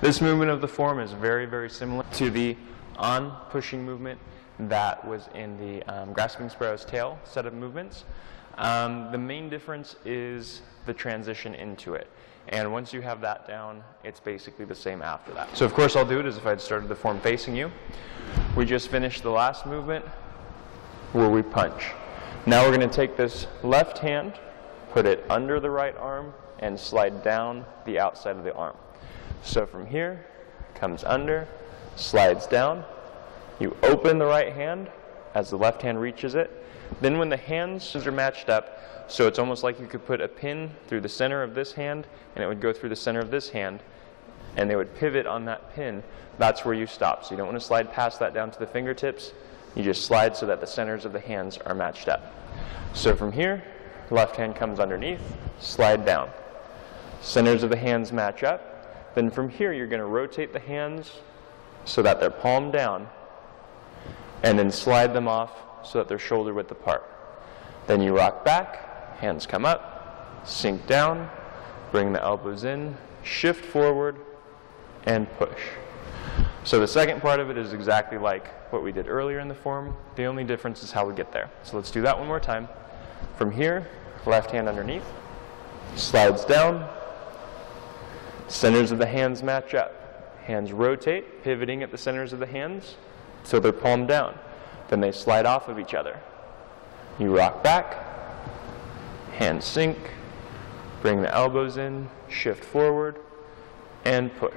This movement of the form is very, very similar to the on-pushing movement that was in the grasping sparrow's tail set of movements. The main difference is the transition into it. And once you have that down, it's basically the same after that. So of course I'll do it as if I'd started the form facing you. We just finished the last movement where we punch. Now we're going to take this left hand, put it under the right arm, and slide down the outside of the arm. So from here, comes under, slides down. You open the right hand as the left hand reaches it. Then when the hands are matched up, so it's almost like you could put a pin through the center of this hand, and it would go through the center of this hand, and they would pivot on that pin. That's where you stop. So you don't want to slide past that down to the fingertips. You just slide so that the centers of the hands are matched up. So from here, left hand comes underneath, slide down. Centers of the hands match up. Then from here, you're going to rotate the hands so that they're palm down, and then slide them off so that they're shoulder width apart. Then you rock back, hands come up, sink down, bring the elbows in, shift forward, and push. So the second part of it is exactly like what we did earlier in the form. The only difference is how we get there. So let's do that one more time. From here, left hand underneath, slides down, centers of the hands match up. Hands rotate, pivoting at the centers of the hands so they're palm down. Then they slide off of each other. You rock back, hands sink, bring the elbows in, shift forward, and push.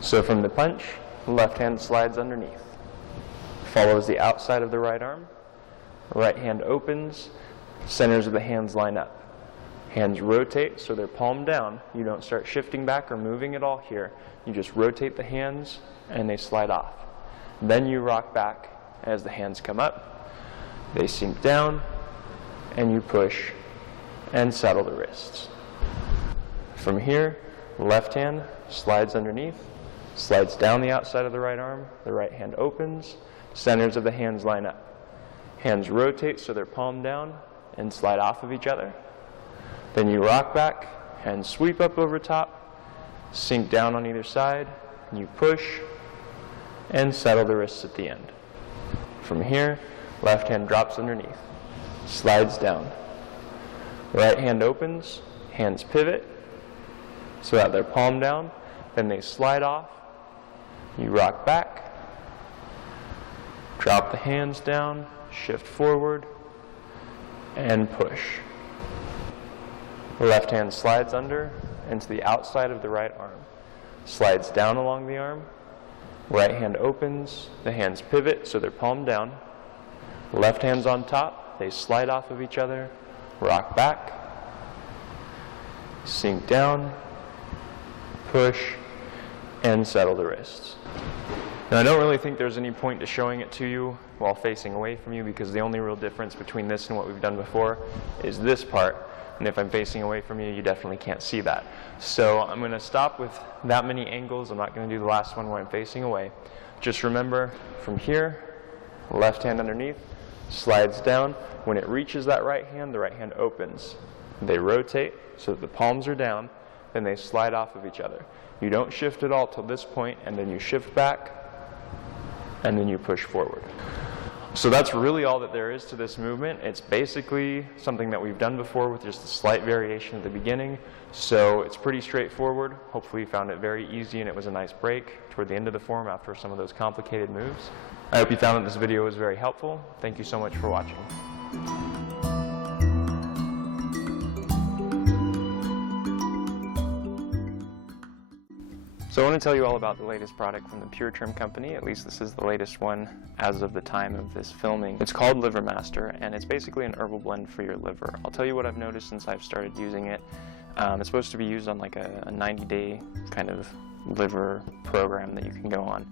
So from the punch, left hand slides underneath, follows the outside of the right arm, right hand opens, centers of the hands line up. Hands rotate so they're palm down. You don't start shifting back or moving at all here. You just rotate the hands and they slide off. Then you rock back as the hands come up. They sink down and you push and settle the wrists. From here, left hand slides underneath, slides down the outside of the right arm. The right hand opens, centers of the hands line up. Hands rotate so they're palm down and slide off of each other. Then you rock back, hands sweep up over top, sink down on either side, and you push and settle the wrists at the end. From here, left hand drops underneath, slides down. Right hand opens, hands pivot so that they're palm down, then they slide off. You rock back, drop the hands down, shift forward, and push. The left hand slides under into the outside of the right arm, slides down along the arm. Right hand opens, the hands pivot so they're palm down. Left hand's on top, they slide off of each other, rock back, sink down, push, and settle the wrists. Now I don't really think there's any point to showing it to you while facing away from you, because the only real difference between this and what we've done before is this part. And if I'm facing away from you, you definitely can't see that. So I'm going to stop with that many angles. I'm not going to do the last one where I'm facing away. Just remember, from here, left hand underneath, slides down. When it reaches that right hand, the right hand opens. They rotate so that the palms are down, then they slide off of each other. You don't shift at all till this point, and then you shift back, and then you push forward. So that's really all that there is to this movement. It's basically something that we've done before with just a slight variation at the beginning. So it's pretty straightforward. Hopefully you found it very easy and it was a nice break toward the end of the form after some of those complicated moves. I hope you found that this video was very helpful. Thank you so much for watching. So I want to tell you all about the latest product from the Pure Trim company. At least this is the latest one as of the time of this filming. It's called Liver Master, and it's basically an herbal blend for your liver. I'll tell you what I've noticed since I've started using it. It's supposed to be used on like a 90-day kind of liver program that you can go on.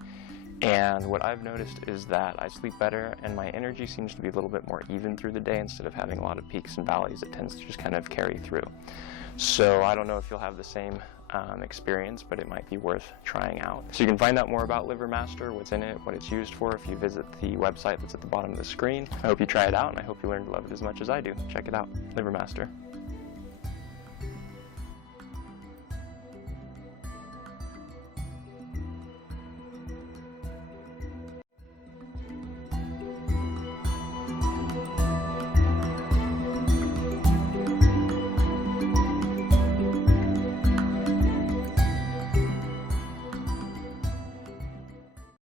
And what I've noticed is that I sleep better and my energy seems to be a little bit more even through the day instead of having a lot of peaks and valleys. It tends to just kind of carry through. So I don't know if you'll have the same experience, but it might be worth trying out. So you can find out more about Liver Master, what's in it, what it's used for, if you visit the website that's at the bottom of the screen. I hope you try it out, and I hope you learn to love it as much as I do. Check it out, Liver Master.